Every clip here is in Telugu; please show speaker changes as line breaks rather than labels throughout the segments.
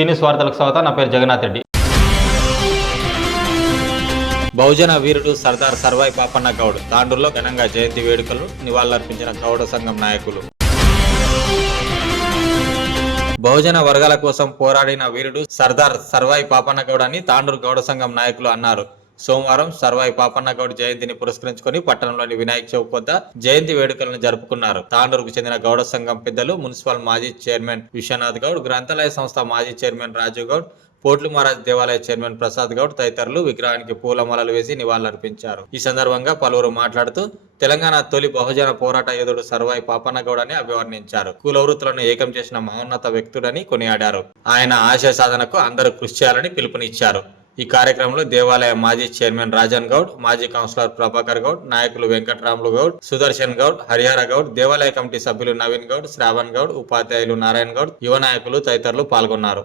సీనియస్ వార్తలకు స్వాగతం. నా పేరు జగన్నాథ్ రెడ్డి. బహుజన వీరుడు సర్దార్ సర్వాయి పాపన్న గౌడ్ తాండూరులో ఘనంగా జయంతి వేడుకలు నివాళులర్పించిన గౌడ సంఘం నాయకులు. బహుజన వర్గాల కోసం పోరాడిన వీరుడు సర్దార్ సర్వాయి పాపన్న గౌడ్ అని తాండూరు గౌడ సంఘం నాయకులు అన్నారు. సోమవారం సర్వాయి పాపన్న గౌడ్ జయంతిని పురస్కరించుకొని పట్టణంలోని వినాయక చౌక్ వద్ద జయంతి వేడుకలను జరుపుకున్నారు. తాండూరుకు చెందిన గౌడ సంఘం పెద్దలు మున్సిపల్ మాజీ చైర్మన్ విశ్వనాథ్ గౌడ్ గ్రంథాలయ సంస్థ మాజీ చైర్మన్ రాజు గౌడ్ పోట్లు మహారాజ్ దేవాలయ చైర్మన్ ప్రసాద్ గౌడ్ తదితరులు విగ్రహానికి పూలమాలలు వేసి నివాళులర్పించారు. ఈ సందర్భంగా పలువురు మాట్లాడుతూ తెలంగాణ తొలి బహుజన పోరాట యోధుడు సర్వాయి పాపన్న గౌడ్ అని అభివర్ణించారు. కుల వృత్తులను ఏకం చేసిన మహోన్నత వ్యక్తుడని కొనియాడారు. ఆయన ఆశయ సాధనకు అందరూ కృషి చేయాలని పిలుపునిచ్చారు. ఈ కార్యక్రమంలో దేవాలయ మాజీ చైర్మన్ రాజన్ గౌడ్ మాజీ కౌన్సిలర్ ప్రభాకర్ గౌడ్ నాయకులు వెంకటరాములు గౌడ్ సుదర్శన్ గౌడ్ హరిహర గౌడ్ దేవాలయ కమిటీ సభ్యులు నవీన్ గౌడ్ శ్రావణ్ గౌడ్ ఉపాధ్యాయులు నారాయణ గౌడ్ యువ నాయకులు తదితరులు పాల్గొన్నారు.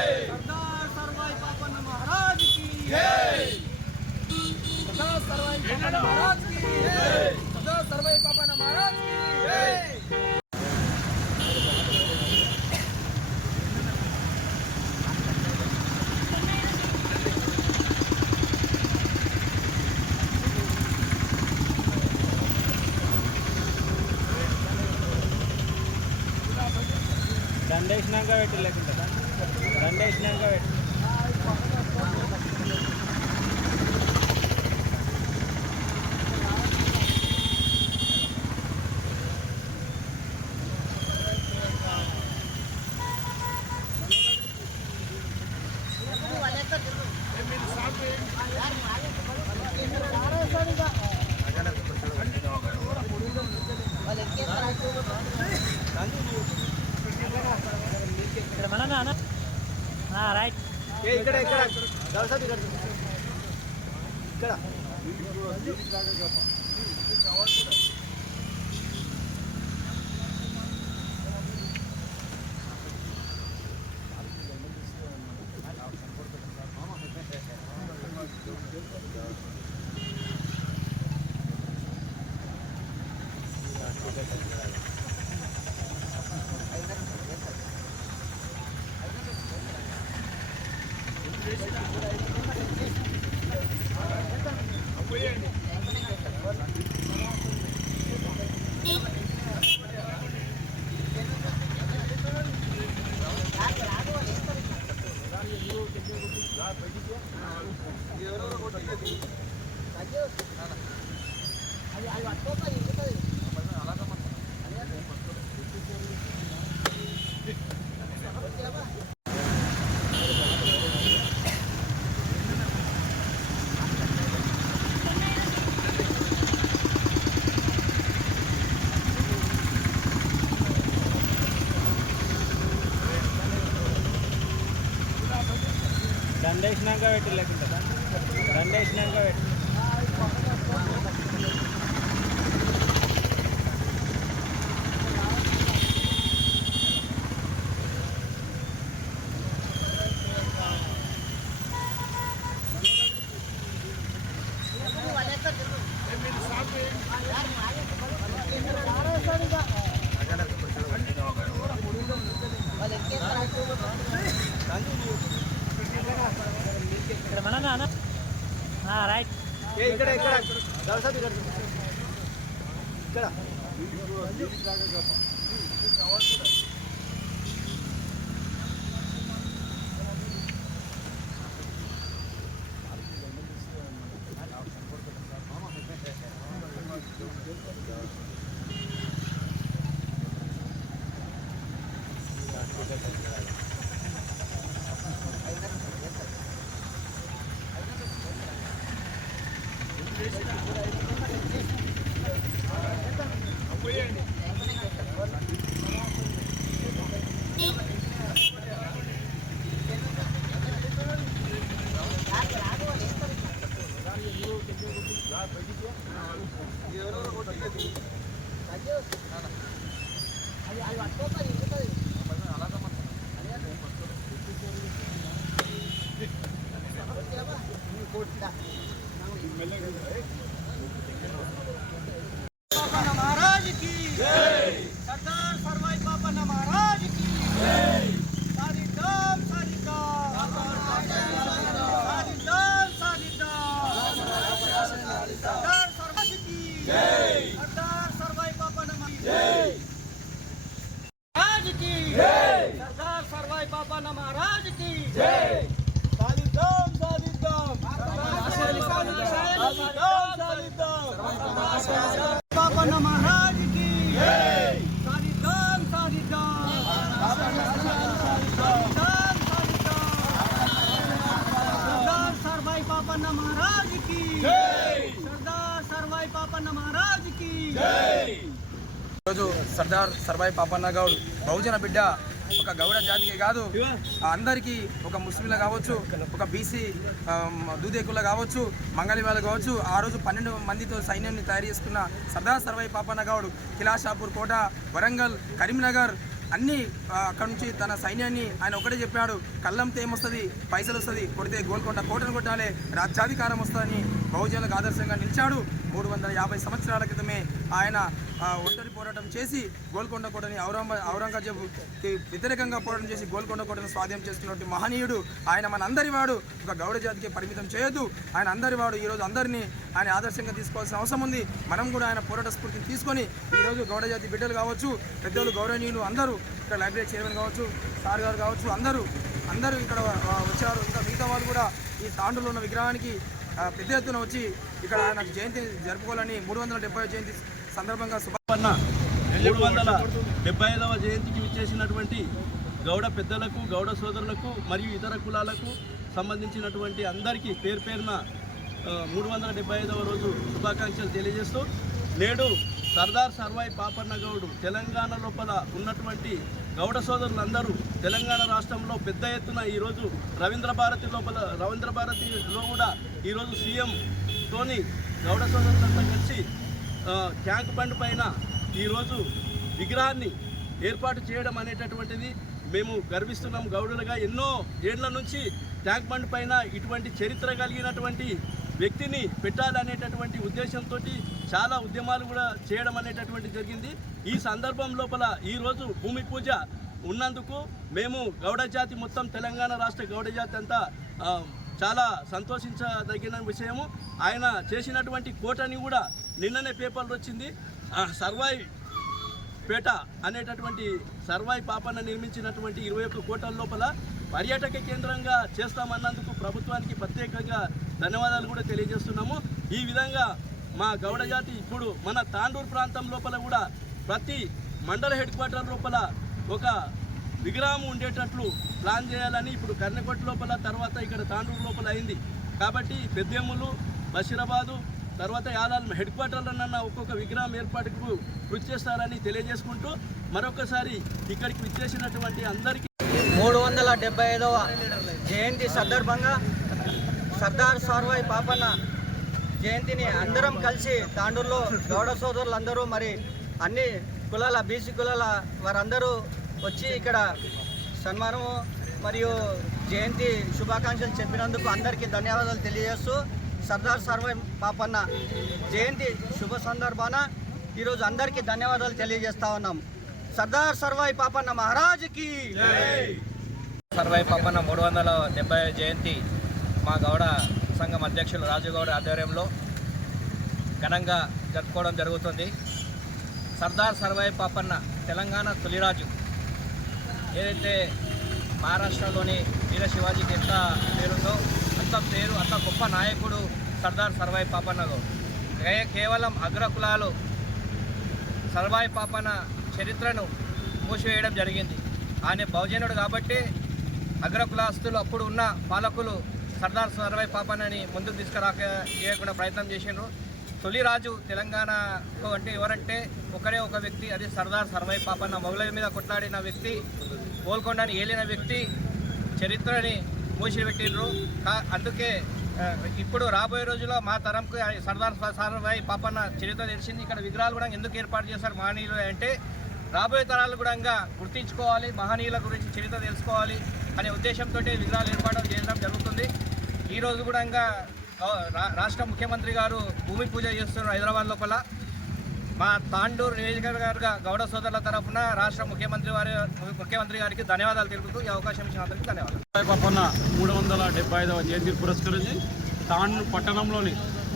దండేసినాక పెట్టి లేకుంటే దండేసినాక పెట్టి ఇక్కడ మన నాన్న రైట్
ఇక్కడ ఇక్కడ దర్శనం ఇక్కడ ఇక్కడ
దండేసినాక పెట్టి లేకుంటే దండేసినాక పెట్టి ఇక్కడ మన నాన్న. రైట్
ఇక్కడ ఇక్కడ. దర్శనం ఇక్కడ. మహారాజుకి సాధిద్దాం సాధిద్దాం సర్వాయి పాపన్న మహారాజుకి సర్దార్ సర్వాయి పాపన్న మహారాజుకి
ఈరోజు సర్దార్ సర్వాయి పాపన్న గౌడ్ బహుజన బిడ్డ ఒక గౌడ జాతికి కాదు. అందరికీ ఒక ముస్లింలు కావచ్చు ఒక బీసీ దూదేకులు కావచ్చు మంగళి వాళ్ళు కావచ్చు ఆ రోజు పన్నెండు మందితో సైన్యాన్ని తయారు చేసుకున్న సర్దార్ సర్వాయి పాపన్న గౌడ్ కిలాషాపూర్ కోట వరంగల్ కరీంనగర్ అన్ని అక్కడ నుంచి తన సైన్యాన్ని ఆయన ఒకటే చెప్పాడు కళ్ళంతో ఏమొస్తుంది పైసలు వస్తుంది కొడితే గోల్కొండ కోటను కొట్టాలి రాజ్యాధికారం వస్తుందని బహుజనులకు ఆదర్శంగా నిలిచాడు. మూడు వందల యాభై సంవత్సరాల క్రితమే ఆయన ఒంటరి పోరాటం చేసి గోల్కొండ కోటని ఔరంగ ఔరంగజేబు వ్యతిరేకంగా పోరాటం చేసి గోల్కొండ కోటను స్వాధీనం చేసుకున్నటువంటి మహనీయుడు ఆయన మన అందరి వాడు ఒక గౌడ జాతికి పరిమితం చేయొద్దు. ఆయన అందరి వాడు ఈరోజు అందరినీ ఆయన ఆదర్శంగా తీసుకోవాల్సిన అవసరం ఉంది. మనం కూడా ఆయన పోరాట స్ఫూర్తిని తీసుకొని ఈరోజు గౌడ జాతి బిడ్డలు కావచ్చు పెద్దలు గౌరవనీయులు అందరూ ఇక్కడ లైబ్రరీ చైర్మన్ కావచ్చు సార్ గారు కావచ్చు అందరూ అందరూ ఇక్కడ వచ్చారు. ఇంకా మిగతా వాళ్ళు కూడా ఈ తాండూలో ఉన్న విగ్రహానికి పెద్ద ఎత్తున వచ్చి ఇక్కడ ఆయన జయంతి జరుపుకోవాలని మూడు వందల డెబ్బై జయంతి సందర్భంగా
శుభపన్న మూడు వందల డెబ్బై ఐదవ జయంతికి విచ్చేసినటువంటి గౌడ పెద్దలకు గౌడ సోదరులకు మరియు ఇతర కులాలకు సంబంధించినటువంటి అందరికీ పేరు పేరున మూడు వందల డెబ్బై ఐదవ రోజు శుభాకాంక్షలు తెలియజేస్తూ నేడు సర్దార్ సర్వాయి పాపన్న గౌడు తెలంగాణ లోపల ఉన్నటువంటి గౌడ సోదరులందరూ తెలంగాణ రాష్ట్రంలో పెద్ద ఎత్తున ఈరోజు రవీంద్ర భారతి లోపల రవీంద్ర భారతిలో కూడా ఈరోజు సీఎం తోని గౌడ సోదరులంతా కలిసి ట్యాంక్ బండ్ పైన ఈరోజు విగ్రహాన్ని ఏర్పాటు చేయడం అనేటటువంటిది మేము గర్విస్తున్నాం గౌడులుగా. ఎన్నో ఏళ్ళ నుంచి ట్యాంక్ బండ్ పైన ఇటువంటి చరిత్ర కలిగినటువంటి వ్యక్తిని పెట్టాలనేటటువంటి ఉద్దేశంతో చాలా ఉద్యమాలు కూడా చేయడం అనేటటువంటి జరిగింది. ఈ సందర్భం లోపల ఈరోజు భూమి పూజ ఉన్నందుకు మేము గౌడ జాతి మొత్తం తెలంగాణ రాష్ట్ర గౌడ జాతి అంతా చాలా సంతోషించదగిన విషయము. ఆయన చేసినటువంటి కోటని కూడా నిన్ననే పేపర్లు వచ్చింది. ఆ, సర్వాయి పేట అనేటటువంటి సర్వాయి పాపన్న నిర్మించినటువంటి ఇరవై ఒక్క కోటల లోపల పర్యాటక కేంద్రంగా చేస్తామన్నందుకు ప్రభుత్వానికి ప్రత్యేకంగా ధన్యవాదాలు కూడా తెలియజేస్తున్నాము. ఈ విధంగా మా గౌడ జాతి ఇప్పుడు మన తాండూరు ప్రాంతం లోపల కూడా ప్రతి మండల హెడ్ క్వార్టర్ లోపల ఒక విగ్రహం ఉండేటట్లు ప్లాన్ చేయాలని ఇప్పుడు కర్ణకొట్టు లోపల తర్వాత ఇక్కడ తాండూరు లోపల అయింది. కాబట్టి పెద్దేములు బషీరాబాదు తర్వాత యాదాల హెడ్ క్వార్టర్లన్న ఒక్కొక్క విగ్రహం ఏర్పాటుకు కృషి చేస్తారని తెలియజేసుకుంటూ మరొకసారి ఇక్కడికి విచ్చేసినటువంటి అందరికీ
మూడు వందల డెబ్బై ఐదవ జయంతి సందర్భంగా సర్దార్ సార్వాయి పాపన్న జయంతిని అందరం కలిసి తాండూరులో గౌడ సోదరులందరూ మరి అన్ని కులాల బీసీ కులాల వారందరూ వచ్చి ఇక్కడ సన్మానము మరియు జయంతి శుభాకాంక్షలు చెప్పినందుకు అందరికీ ధన్యవాదాలు తెలియజేస్తూ సర్దార్ సర్వాయి పాపన్న జయంతి శుభ సందర్భాన ఈరోజు అందరికీ ధన్యవాదాలు తెలియజేస్తా ఉన్నాం. సర్దార్ సర్వాయి పాపన్న మహారాజుకి
సర్వాయి పాపన్న మూడు వందల డెబ్బై జయంతి మా గౌడ సంఘం అధ్యక్షులు రాజుగౌడ ఆధ్వర్యంలో ఘనంగా జరుపుకోవడం జరుగుతుంది. సర్దార్ సర్వాయి పాపన్న తెలంగాణ తొలిరాజు. ఏదైతే మహారాష్ట్రలోని వీర శివాజీకి ఎంత పేరుందో అంత పేరు అంత గొప్ప నాయకుడు సర్దార్ సర్వాయి పాపన్న గౌడ్. కేవలం అగ్రకులాలు సర్వాయి పాపన చరిత్రను మూసివేయడం జరిగింది. ఆయన బహుజనుడు కాబట్టి అగ్రకులాస్తులు అప్పుడు ఉన్న పాలకులు సర్దార్ సర్వై పాపనని ముందుకు తీసుకురాక చేయకుండా ప్రయత్నం చేసిండ్రు. తొలి రాజు తెలంగాణలో అంటే ఎవరంటే ఒకరే ఒక వ్యక్తి అది సర్దార్ సర్వై పాపన్న మొగల మీద కొట్లాడిన వ్యక్తి గోల్కొండని ఏలిన వ్యక్తి చరిత్రని మూసిపెట్టిండ్రు. అందుకే ఇప్పుడు రాబోయే రోజుల్లో మా తరంకు సర్దార్ సర్వై పాపన్న చరిత్ర తెలిసింది. ఇక్కడ విగ్రహాలు కూడా ఎందుకు ఏర్పాటు చేశారు మహనీయులు అంటే రాబోయే తరాలు కూడా గుర్తించుకోవాలి మహనీయుల గురించి చరిత్ర తెలుసుకోవాలి అనే ఉద్దేశంతో విగ్రహాలు ఏర్పాటు చేయడం జరుగుతుంది. ఈరోజు కూడా ఇంకా రాష్ట్ర ముఖ్యమంత్రి గారు భూమి పూజ చేస్తున్నారు హైదరాబాద్ లోపల. మా తాండూరు నియోజకవర్గ గౌడ సోదరుల తరఫున రాష్ట్ర ముఖ్యమంత్రి వారి ముఖ్యమంత్రి గారికి ధన్యవాదాలు తెలుపుతూ ఈ అవకాశం ఇచ్చినందుకు ధన్యవాదాలు.
పాపన్న మూడు వందల డెబ్బై ఐదవ జయంతి పురస్కరించి తాండూరు పట్టణంలోని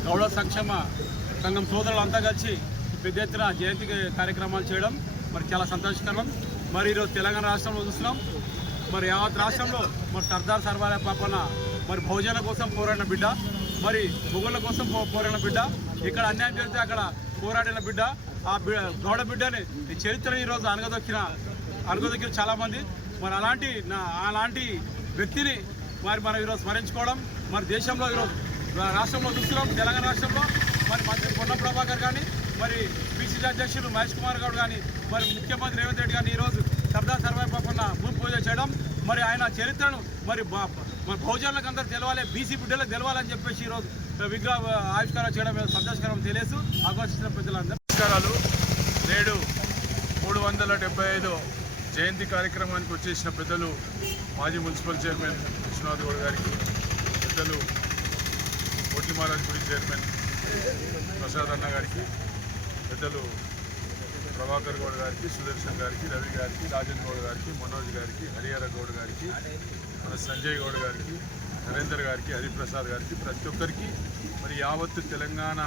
గౌడ సంక్షేమ సంఘం సోదరులంతా కలిసి పెద్ద ఎత్తున జయంతి కార్యక్రమాలు చేయడం మరి చాలా సంతోషకరం. మరి ఈరోజు తెలంగాణ రాష్ట్రంలో చూస్తున్నాం. మరి యావత్ రాష్ట్రంలో మరి సర్దార్ సర్వాలయ పాపన్న మరి బహుజనుల కోసం పోరాడిన బిడ్డ మరి మొగుళ్ళ కోసం పో- పోరాడిన బిడ్డ ఇక్కడ అన్యాయం జరిగితే అక్కడ పోరాడిన బిడ్డ ఆ గౌడ బిడ్డని ఈ చరిత్ర ఈరోజు అనగదొక్కిన అనగదొక్కిన చాలామంది. మరి అలాంటి నా- అలాంటి వ్యక్తిని మరి మనం ఈరోజు స్మరించుకోవడం మరి దేశంలో ఈరోజు రాష్ట్రంలో చూస్తున్నాం తెలంగాణ రాష్ట్రంలో. మరి మంత్రి పొన్న ప్రభాకర్ కానీ మరి బీసీసీ అధ్యక్షులు మహేష్ కుమార్ గౌడ్ కానీ మరి ముఖ్యమంత్రి రేవంత్ రెడ్డి కానీ ఈరోజు సర్దార్ సర్వాయి పాపన్న భూమి పూజ చేయడం మరి ఆయన చరిత్రను మరి మరి బహుజనులకు అందరూ తెలవాలి బీసీ బిడ్డలకు తెలవాలని చెప్పేసి ఈరోజు విగ్రహ ఆవిష్కారం చేయడం సంతోషకరం తెలియదు ఆకర్షించిన ప్రజలందరూ.
నమస్కారాలు. నేడు మూడు వందల డెబ్బై ఐదు జయంతి కార్యక్రమానికి వచ్చేసిన పెద్దలు మాజీ మున్సిపల్ చైర్మన్ విశ్వనాథ్ గౌడ్ గారికి పెద్దలు కోట్లి మహారాజ్ గుడి చైర్మన్ ప్రసాద్ అన్న గారికి పెద్దలు ప్రభాకర్ గౌడ్ గారికి సుదర్శన్ గారికి రవి గారికి రాజన్ గౌడ్ గారికి మనోజ్ గారికి హరిహర గౌడ్ గారికి మన సంజయ్ గౌడ్ గారికి నరేందర్ గారికి హరిప్రసాద్ గారికి ప్రతి ఒక్కరికి మరి యావత్తు తెలంగాణ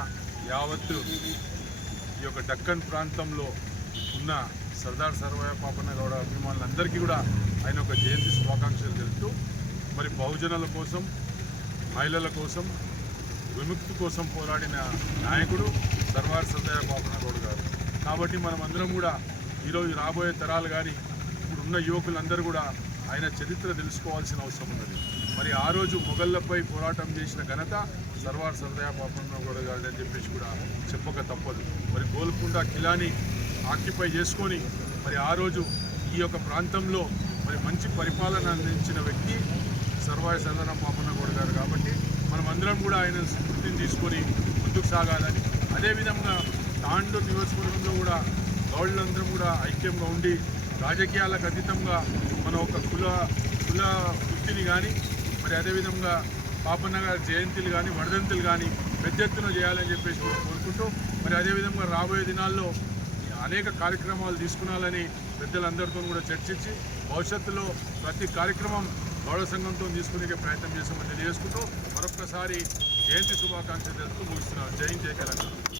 యావత్తు ఈ యొక్క డక్కన్ ప్రాంతంలో ఉన్న సర్దార్ సర్వయ పాపన్న గౌడ అభిమానులందరికీ కూడా ఆయన ఒక జయంతి శుభాకాంక్షలు తెలుపుతూ మరి బహుజనుల కోసం మహిళల కోసం విముక్తి కోసం పోరాడిన నాయకుడు సర్వార్ సర్దాయ పాపన్న గౌడ్ గారు. కాబట్టి మనం అందరం కూడా ఈరోజు రాబోయే తరాలు కానీ ఇప్పుడున్న యువకులందరూ కూడా ఆయన చరిత్ర తెలుసుకోవాల్సిన అవసరం ఉన్నది. మరి ఆ రోజు మొగళ్ళపై పోరాటం చేసిన ఘనత సర్వార్ సర్దయా పాపన్నగౌడ గారు అని చెప్పేసి కూడా చెప్పక తప్పదు. మరి గోల్కొండ కిలాని ఆక్యుపై చేసుకొని మరి ఆ రోజు ఈ యొక్క ప్రాంతంలో మరి మంచి పరిపాలన అందించిన వ్యక్తి సర్వాయి సర్దారాం పాపన్నగౌడ గారు కాబట్టి మనం అందరం కూడా ఆయన స్ఫూర్తిని తీసుకొని ముందుకు సాగాలని అదేవిధంగా తాండూరు నియోజకవర్గంలో కూడా గౌళ్ళందరూ కూడా ఐక్యంగా ఉండి రాజకీయాలకు అతీతంగా మన ఒక కుల కుల వృత్తిని కానీ మరి అదేవిధంగా పాపన్నగారి జయంతిలు కానీ వరదంతులు కానీ పెద్ద ఎత్తున చేయాలని చెప్పేసి కోరుకుంటూ మరి అదేవిధంగా రాబోయే దినాల్లో అనేక కార్యక్రమాలు తీసుకునాలని పెద్దలందరితో కూడా చర్చించి భవిష్యత్తులో ప్రతి కార్యక్రమం గౌడ సంఘంతో తీసుకునే ప్రయత్నం చేస్తామని తెలియజేసుకుంటూ మరొక్కసారి జయంతి శుభాకాంక్షలు తెలుపుతూ ముగిస్తున్నాను. జయంతి జయ తెలంగాణ.